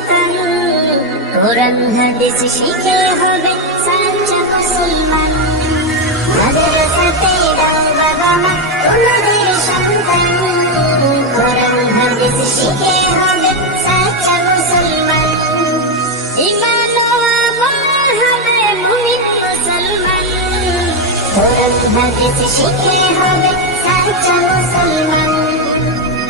সন্তান, কোরআন হাদিস শিখে হবে সাচ্চা মুসলমান। মাদ্রাসাতে দাও বাবা মা তোমাদের সন্তান, কোরআন হাদিস শিখে হবে সাচ্চা মুসলমান। ঈমান ও আমল হবে মুমিন মুসলমান, কোরআন হাদিস শিখে হবে সাচ্চা মুসলমান।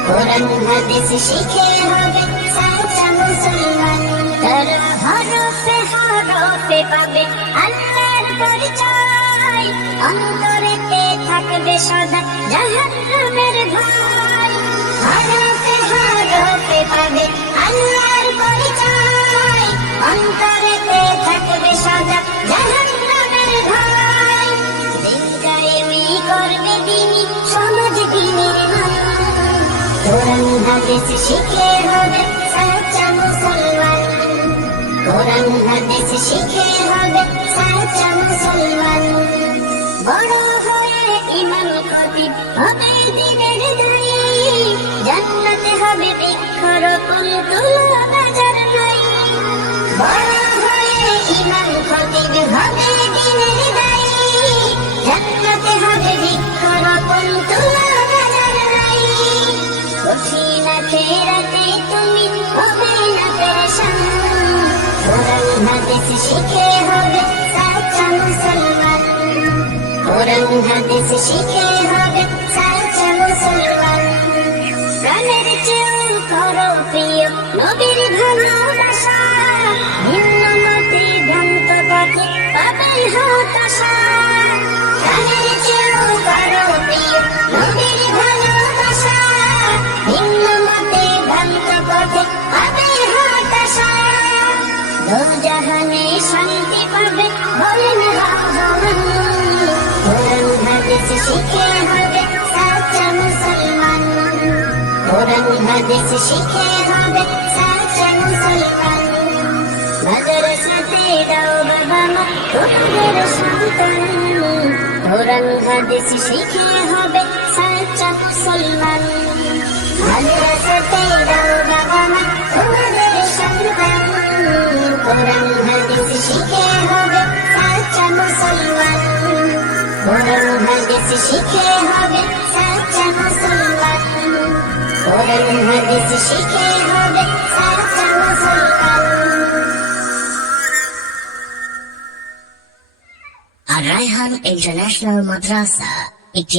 কোরআন হাদিস শিখে হবে সাচ্চা মুসলমান। তারা হরফে হরফে পাবে আল্লাহর পরিচয়, অন্তরেতে থাকবে সদা জাহান্নামের ভয়। হরফে হরফে পাবে আল্লাহর পরিচয়, অন্তরেতে থাকবে সদা জাহান্নামের ভয়। দিন কায়েমি করবে দিনী সমাজ দিনের মান, কোরআন হাদিস শিখে হবে সাচ্চা মুসলমান। কোরআন হাদিস শিখে হবে সাচ্চা মুসলমান। বড় হয়ে ইমাম খতিব হবে দ্বীনের দায়ী, জান্নাতে হবে বৃক্ষরোপণ তুলনা যার নাই। বড় হয়ে ইমাম খতিব হবে দ্বীনের দায়ী, জান্নাতে হবে বৃক্ষরোপণ তুলনা যার নাই। কঠিন আখিরাতে তুমি হবে না পেরেশান, কোরআন হাদিস শিখে হবে সাচ্চা মুসলমান। কোরআন হাদিস শিখে হবে সাচ্চা মুসলমান। প্রাণের চেয়েও করো প্রিয় নবীর ভালোবাসা, ভিন্ন মতে ভ্রান্ত পথে পাবেন হতাশা। প্রাণের চেয়েও করো প্রিয় নবীর ভালোবাসা, ভিন্ন মতে ভ্রান্ত পথে পাবেন হতাশা। দোজাহানে শান্তি পাবে বলেন রহমান, কোরআন হাদিস শিখে হবে সাচ্চা মুসলমান। কোরআন হাদিস শিখে হবে সাচ্চা মুসলমান। মাদ্রাসাতে দাও বাবা মা তোমাদের সন্তান, কোরআন হাদিস শিখে হবে সাচ্চা মুসলমান। মাদ্রাসাতে দাও বাবা মা তোমাদের সন্তান, কোরআন হাদিস শিখে হবে সাচ্চা মুসলমান। কোরআন হাদিস শিখে হবে সাচ্চা মুসলমান। কোরআন হাদিস শিখে হবে সাচ্চা মুসলমান। আর রায়হান ইন্টারন্যাশনাল মাদ্রাসা একটি